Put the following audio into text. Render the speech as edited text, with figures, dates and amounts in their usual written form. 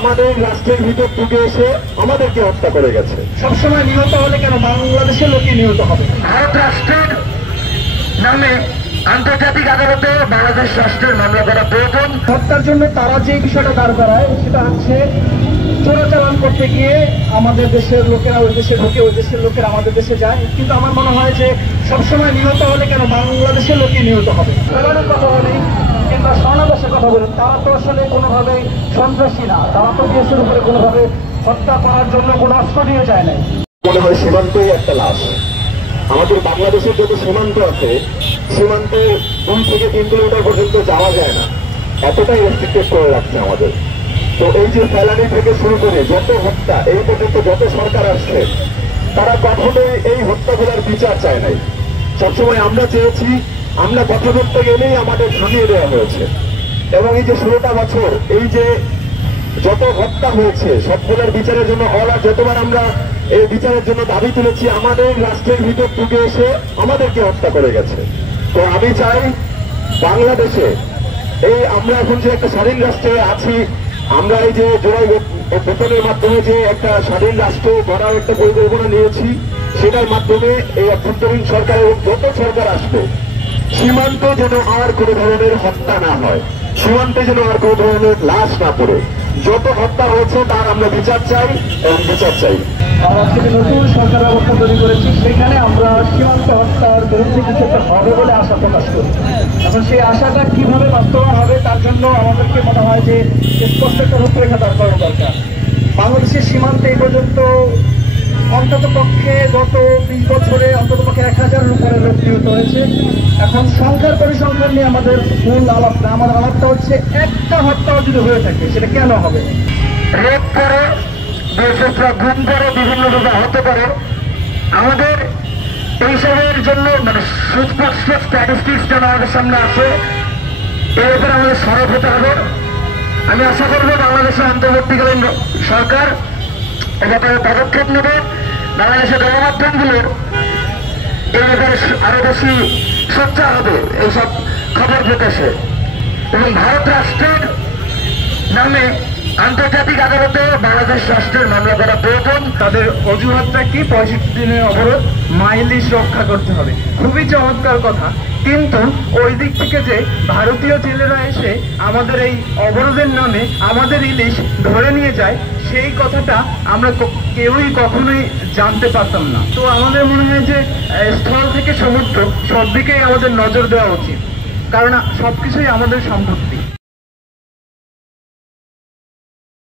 আমাদের রাষ্ট্রের ভিতর ঢুকে এসে আমাদেরকে হত্যা করে গেছে। সবসময় নিহত হলে কেন বাংলাদেশের লোকই নিহত হবে? ভারত রাষ্ট্রের নামে আন্তর্জাতিক আদালতে বাংলাদেশ রাষ্ট্রের মামলা করা প্রয়োজন। হত্যার জন্য তারা যে বিষয়টা দাঁড় করায় সেটা হচ্ছে চোরাচালান করতে গিয়ে আমাদের দেশের লোকেরা ওই দেশে ঢুকে, ওই দেশের লোকেরা আমাদের দেশে যায়। কিন্তু আমার মনে হয় যে সবসময় নিহত হলে কেন বাংলাদেশের লোকই নিহত হবে? ফেলানোর কথা বলি কিংবা স্বর্ণাদেশের কথা বলি, তারা তো আসলে কোনোভাবেই সন্ত্রাসী না, তারা তো দেশের উপরে কোনোভাবে হত্যা করার জন্য কোনো অস্ত্র নিয়ে যায় নাই। মনে হয় সীমান্তই একটা লাশ। আমাদের বাংলাদেশের যত সীমান্ত আছে, সীমান্তে 2 থেকে 3 কিলোমিটার পর্যন্ত যাওয়া যায় না, এতটাই রেস্ট্রিক্টেড করে রাখছে আমাদের। তো এই যে ফেলানি থেকে শুরু করে যত হত্যা, এই পর্যন্ত যত সরকার আসছে, তারা কখনোই এই হত্যাগুলোর বিচার চায় নাই। সবসময় আমরা চেয়েছি, আমরা কথা বলতে গেলেই আমাদের থামিয়ে দেওয়া হয়েছে। এবং এই যে 16টা বছর এই যে যত হত্যা হয়েছে, সবগুলোর বিচারের জন্য যতবার আমরা এই বিচারের জন্য দাবি তুলেছি, আমাদের রাষ্ট্রের ভিতর ঢুকে এসে আমাদেরকে হত্যা করে গেছে। তো আমি চাই বাংলাদেশে এই আমরা এখন যে একটা স্বাধীন রাষ্ট্রে আছি, আমরা এই যে জোড়াই বেতনের মাধ্যমে যে একটা স্বাধীন রাষ্ট্র গড়ার একটা পরিকল্পনা নিয়েছি, সেটার মাধ্যমে এই অভ্যন্তরীণ সরকার এবং যত সরকার আসবে, সীমান্তে যেন আর কোনো ধরনের হত্যা না হয়, সীমান্তে যেন আর কোনো ধরনের লাশ না পড়ে। যত হত্যা হয়েছে তার আমরা বিচার চাই এবং বিচার চাই। আমরা আজকে নতুন সরকার ব্যবস্থা তৈরি করেছি, সেখানে আমরা সীমান্ত হত্যার বিরুদ্ধে কিছু একটা হবে বলে আশা প্রকাশ করি। এখন সেই আশাটা কিভাবে বাস্তবায়ন হবে তার জন্য আমাদেরকে মনে হয় যে স্পষ্ট একটা রূপরেখা দাঁড় করানো দরকার। বাংলাদেশের সীমান্তে এই পর্যন্ত অন্তত পক্ষে গত 20 বছরে অন্তত পক্ষে 1000-এর উপরে লোক নিহত হয়েছে। এখন সংখ্যার পরিসংখ্যান নিয়ে আমাদের মূল আলাপ না, আমাদের আলাপটা হচ্ছে একটা হত্যাও যদি হয়ে থাকে সেটা কেন হবে? রেপ করে, দেশরা গুম করে, বিভিন্ন ভাবে হতে পারে। আমাদের এইসবের জন্য মানে সুস্পষ্ট স্ট্যাটিস্টিক্স যেন আমাদের সামনে আসে, এর উপরে আমাদের সরব হতে হবে। আমি আশা করবো বাংলাদেশের অন্তর্বর্তীকালীন সরকার এ ব্যাপারে পদক্ষেপ নেবে। বাংলাদেশের গণমাধ্যমগুলোর এই ব্যাপারে আরো বেশি সোচ্চার হবে এইসব খবর প্রকাশে, এবং ভারত রাষ্ট্রের নামে আন্তর্জাতিক আদালতে বাংলাদেশ রাষ্ট্রের মামলা করা প্রয়োজন। তাদের অজুহাতটা কি? 65 দিনের অবরোধ, মাইলিশ রক্ষা করতে হবে। খুবই চমৎকার কথা, কিন্তু ওই দিক থেকে যে ভারতীয় জেলেরা এসে আমাদের এই অবরোধের নামে আমাদের ইলিশ ধরে নিয়ে যায়, সেই কথাটা আমরা কেউই কখনোই জানতে পারতাম না। তো আমাদের মনে হয় যে স্থল থেকে সমুদ্র সব দিকেই আমাদের নজর দেওয়া উচিত, কারণ সবকিছুই আমাদের সম্পত্তি।